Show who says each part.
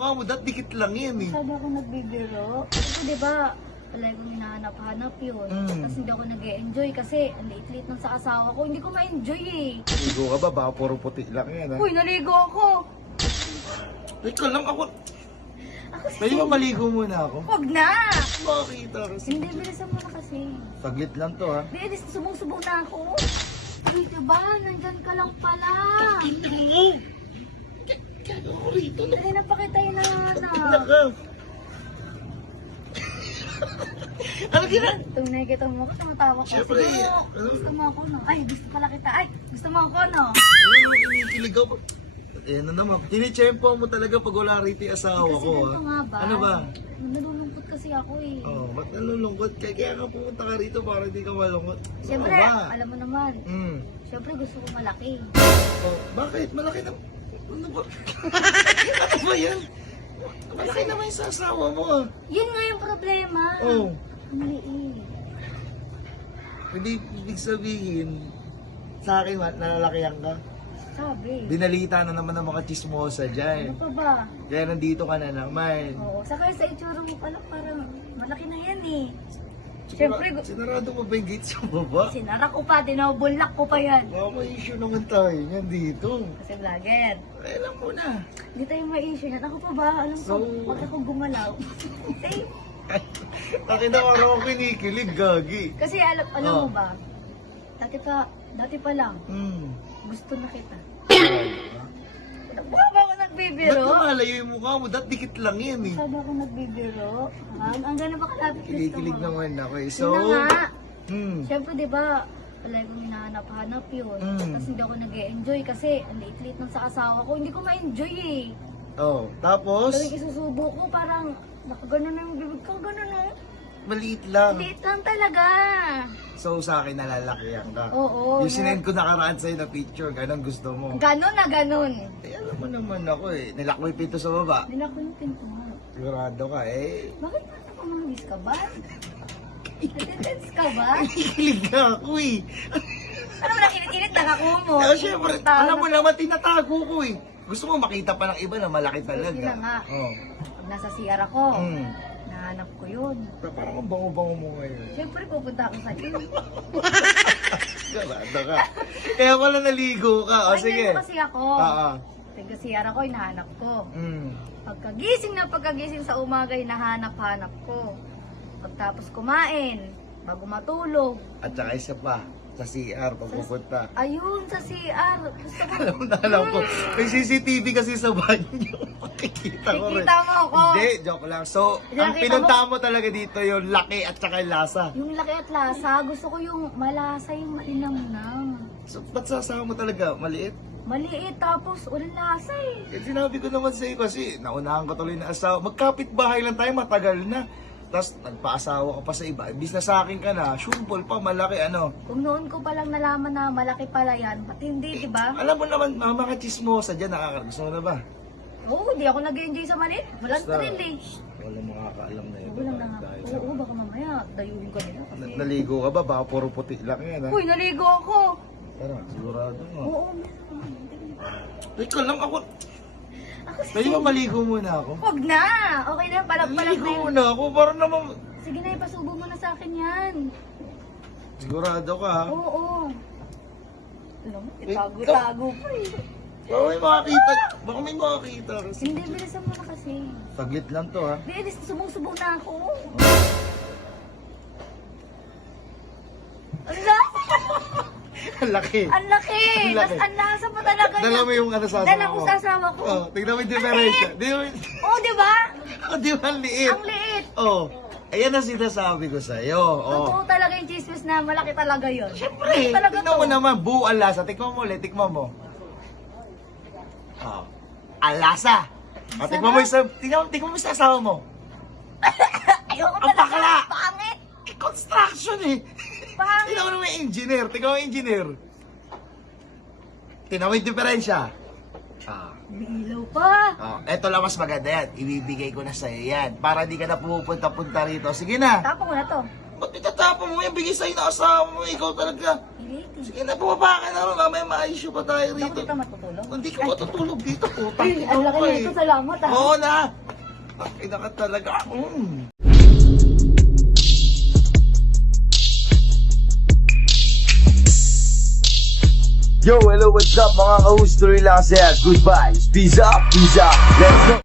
Speaker 1: mo, dat dikit lang yan eh.
Speaker 2: Masyado ako nagbibiro. Kasi di ba, palagi kong hinahanap-hanap yun.
Speaker 1: Mm.
Speaker 2: Tapos hindi ako nag enjoy kasi ang liit-liit sa asawa ko. Hindi ko ma-enjoy eh.
Speaker 1: Ligo ka ba? Baka puro puti lang yan ha.
Speaker 2: Uy, naligo ako.
Speaker 1: Teka lang ako.
Speaker 2: Ako
Speaker 1: Pwede ba maligo muna ako?
Speaker 2: Huwag na!
Speaker 1: Makakita kasi.
Speaker 2: Hindi, bilisan mo na kasi.
Speaker 1: Saglit lang to ha.
Speaker 2: Hindi, subong-subong na ako. Uy, diba? Nandyan ka lang pala.
Speaker 1: Gano'n rito na.
Speaker 2: Dali na pa kita hinahanap.
Speaker 1: Naka. ano gina?
Speaker 2: Tunay kita mo ko, tumatawa ko.
Speaker 1: Siyempre,
Speaker 2: Sige mo.
Speaker 1: ano?
Speaker 2: Gusto mo ako, no? Ay, gusto pala kita. Ay, gusto mo ako, no?
Speaker 1: Kinikilig ako. Eh, ano naman, tinitsempo mo talaga pag wala rito yung asawa
Speaker 2: Kasi
Speaker 1: ko ha.
Speaker 2: ganito nga ba?
Speaker 1: Ano ba?
Speaker 2: Nalulungkot kasi ako eh.
Speaker 1: Oh, ba't nalulungkot? Kaya, kaya ka pumunta ka rito para hindi ka malungkot.
Speaker 2: Siyempre,
Speaker 1: Ano ba?
Speaker 2: alam mo naman.
Speaker 1: Hmm.
Speaker 2: Siyempre, gusto ko malaki.
Speaker 1: Oh, bakit? Malaki na... Ano ba? ano ba yan? Malaki naman yung sa asawa mo ah.
Speaker 2: Yun nga yung problema.
Speaker 1: Oh.
Speaker 2: Ang liit.
Speaker 1: Hindi ibig sabihin, sa akin, nalalakihan ka.
Speaker 2: Sabi.
Speaker 1: Binalita na naman ng mga chismosa
Speaker 2: Ano
Speaker 1: dyan.
Speaker 2: pa ba?
Speaker 1: Kaya nandito ka na naman.
Speaker 2: Oo. Saka sa itsura mo pala, parang malaki na yan Siyempre,
Speaker 1: Sinarado mo ba yung gate sa baba?
Speaker 2: Sinara ko pa, dinobulak ko pa yan.
Speaker 1: Baka may issue naman tayo niyan dito.
Speaker 2: Kasi vlogger.
Speaker 1: Eh, alam mo na.
Speaker 2: Hindi tayo may issue yan. Ako pa ba? Alam ko,
Speaker 1: So-
Speaker 2: wag ako gumalaw. Eh,
Speaker 1: Akin na ako kinikilig, gagi.
Speaker 2: kasi alam, alam
Speaker 1: Oh.
Speaker 2: mo ba? Dati pa, dati pa lang,
Speaker 1: Hmm.
Speaker 2: gusto na kita. Mukha ba ako
Speaker 1: Ba't
Speaker 2: nagbibiro?
Speaker 1: lumalayo yung mukha mo? Dat dikit lang yan eh.
Speaker 2: Masyado ako nagbibiro. Ah, ang ganda ba kalapit gusto
Speaker 1: Kinikilig
Speaker 2: mo?
Speaker 1: naman ako eh. So,
Speaker 2: Yun na nga.
Speaker 1: hmm.
Speaker 2: Siyempre, di ba, palagi kong hinahanap-hanap yun.
Speaker 1: Mm.
Speaker 2: Tapos hindi ako nag enjoy kasi ang liit-liit ng sa asawa ko. Hindi ko ma-enjoy eh.
Speaker 1: Oh, tapos,
Speaker 2: Tuwing isusubo ko, parang nakaganon na yung bibig ko, ganon no?
Speaker 1: Maliit lang.
Speaker 2: Liit lang talaga.
Speaker 1: So, sa akin nalalakihan ka.
Speaker 2: Oo.
Speaker 1: Yung sinend ko nakaraan sa'yo na picture, ganun gusto mo.
Speaker 2: Ganon na ganon.
Speaker 1: Eh, alam mo naman ako eh. Nilak mo yung pinto sa baba.
Speaker 2: Nilako yung pinto mo.
Speaker 1: Sigurado ka eh.
Speaker 2: Bakit ba napamangis ka ba? Natitense ka ba?
Speaker 1: Kinikilig ka ako eh.
Speaker 2: Ano ba init-init nakakuha mo?
Speaker 1: Eh, syempre, alam mo naman, tinatago ko eh. Gusto mo makita pa ng iba na malaki talaga.
Speaker 2: Yun na nga.
Speaker 1: Oh.
Speaker 2: Pag nasa CR ako,
Speaker 1: Mm.
Speaker 2: nahanap ko yun.
Speaker 1: Parang ang bango-bango mo ngayon.
Speaker 2: Siyempre pupunta ako sa iyo.
Speaker 1: Sigurado ka. Kaya pala naligo ka. O,
Speaker 2: Ay,
Speaker 1: sige.
Speaker 2: ngayon kasi ako.
Speaker 1: Oo.
Speaker 2: Taga CR ako, hinahanap ko.
Speaker 1: Mm.
Speaker 2: Pagkagising na pagkagising sa umaga, hinahanap-hanap ko. Pagtapos kumain, bago matulog.
Speaker 1: At saka isa pa, sa CR pag pupunta.
Speaker 2: Ayun, sa CR. Gusto ko.
Speaker 1: Alam na alam ko. May CCTV kasi sa banyo. Makikita ko rin.
Speaker 2: Kikita mo ako.
Speaker 1: Hindi, joke lang. So,
Speaker 2: Hindi,
Speaker 1: ang
Speaker 2: nakita
Speaker 1: pinunta mo talaga dito yung laki at saka yung lasa.
Speaker 2: Yung laki at lasa, gusto ko yung malasa yung malinamnam.
Speaker 1: So, ba't sasama mo talaga? Maliit?
Speaker 2: Maliit tapos walang lasa eh.
Speaker 1: Eh, sinabi ko naman sa'yo kasi, naunahan ko tuloy na asawa. Magkapit bahay lang tayo, matagal na. Tapos, nagpa-asawa ka pa sa iba. Imbis na sa akin ka na, shumpol pa, malaki ano.
Speaker 2: Kung noon ko palang nalaman na malaki pala yan, pati hindi, di ba?
Speaker 1: Alam mo naman, mga mga chismosa dyan, nakakagusto mo na ba?
Speaker 2: Oo, di ako nag-enjoy sa maliit. Walang
Speaker 1: Basta,
Speaker 2: thrill eh.
Speaker 1: Walang makakaalam na yun.
Speaker 2: Walang na nga.
Speaker 1: Sa-
Speaker 2: Oo, baka mamaya dayuhin ka nila. Kasi...
Speaker 1: Na- naligo ka ba? Baka puro puti lang yan, ha?
Speaker 2: Uy, naligo ako.
Speaker 1: Tara, sigurado mo.
Speaker 2: Oo, meron.
Speaker 1: Teka lang ako.
Speaker 2: Ako
Speaker 1: Pwede ba maligo muna ako?
Speaker 2: Huwag na! Okay na, palag-palag
Speaker 1: Maligo
Speaker 2: na yun.
Speaker 1: muna ako, para naman...
Speaker 2: Sige na, ipasubo mo na sa akin yan.
Speaker 1: Sigurado ka, ha?
Speaker 2: Oo. Alam mo,
Speaker 1: Wait,
Speaker 2: itago-tago pa eh.
Speaker 1: Baka may makakita. Baka may makakita kasi.
Speaker 2: Hindi, bilisan mo na kasi.
Speaker 1: Saglit lang to, ha?
Speaker 2: Bilis, sumong-subong na ako. Ang lasa!
Speaker 1: Ang laki.
Speaker 2: Ang laki!
Speaker 1: Ang laki.
Speaker 2: Mas ang lasa pa talaga
Speaker 1: Dala
Speaker 2: niya.
Speaker 1: mo yung ano sa
Speaker 2: Dala
Speaker 1: asawa
Speaker 2: ko
Speaker 1: ko.
Speaker 2: sa asawa ko.
Speaker 1: Oh, tignan mo yung diferensya. Di mo,
Speaker 2: Oo, di ba?
Speaker 1: oh, di ba ang liit?
Speaker 2: Ang liit.
Speaker 1: Oh, ayan ang sinasabi ko sa'yo. Oh.
Speaker 2: Totoo talaga yung chismis na malaki talaga yun.
Speaker 1: Siyempre,
Speaker 2: talaga
Speaker 1: tignan mo
Speaker 2: to.
Speaker 1: naman, buo ang lasa. Tikman mo ulit, tikman mo. Oh. Ang lasa. Oh,
Speaker 2: Ang
Speaker 1: tikman mo yung, tignan, tignan mo yung sa asawa mo.
Speaker 2: Ayoko
Speaker 1: Ang
Speaker 2: talaga.
Speaker 1: bakla.
Speaker 2: Pangit.
Speaker 1: Eh, construction eh.
Speaker 2: Pangit.
Speaker 1: Tignan mo naman yung engineer. Tignan mo yung engineer. Tignan mo yung diferensya. Ah.
Speaker 2: May ilaw pa.
Speaker 1: Oh, eto lang mas maganda yan. Ibibigay ko na sa'yo yan. Para di ka na pumupunta-punta rito. Sige na.
Speaker 2: Tapos mo na to.
Speaker 1: Ba't itatapon mo yan? Bigay sa'yo na asawa mo. Ikaw talaga. Sige na, bumaba ka na rin. Mamaya ma-issue pa tayo
Speaker 2: Hindi ako
Speaker 1: rito.
Speaker 2: dito matutulog.
Speaker 1: hindi ka matutulog dito. Putang
Speaker 2: Ay, ang laki
Speaker 1: ina
Speaker 2: na
Speaker 1: ka eh.
Speaker 2: Salamat ah.
Speaker 1: Oo na. Ang ina ka talaga. Mm.
Speaker 3: Yo, hello, what's up mga ka-host? Tuloy lang at goodbye. Peace up, peace up. Let's go!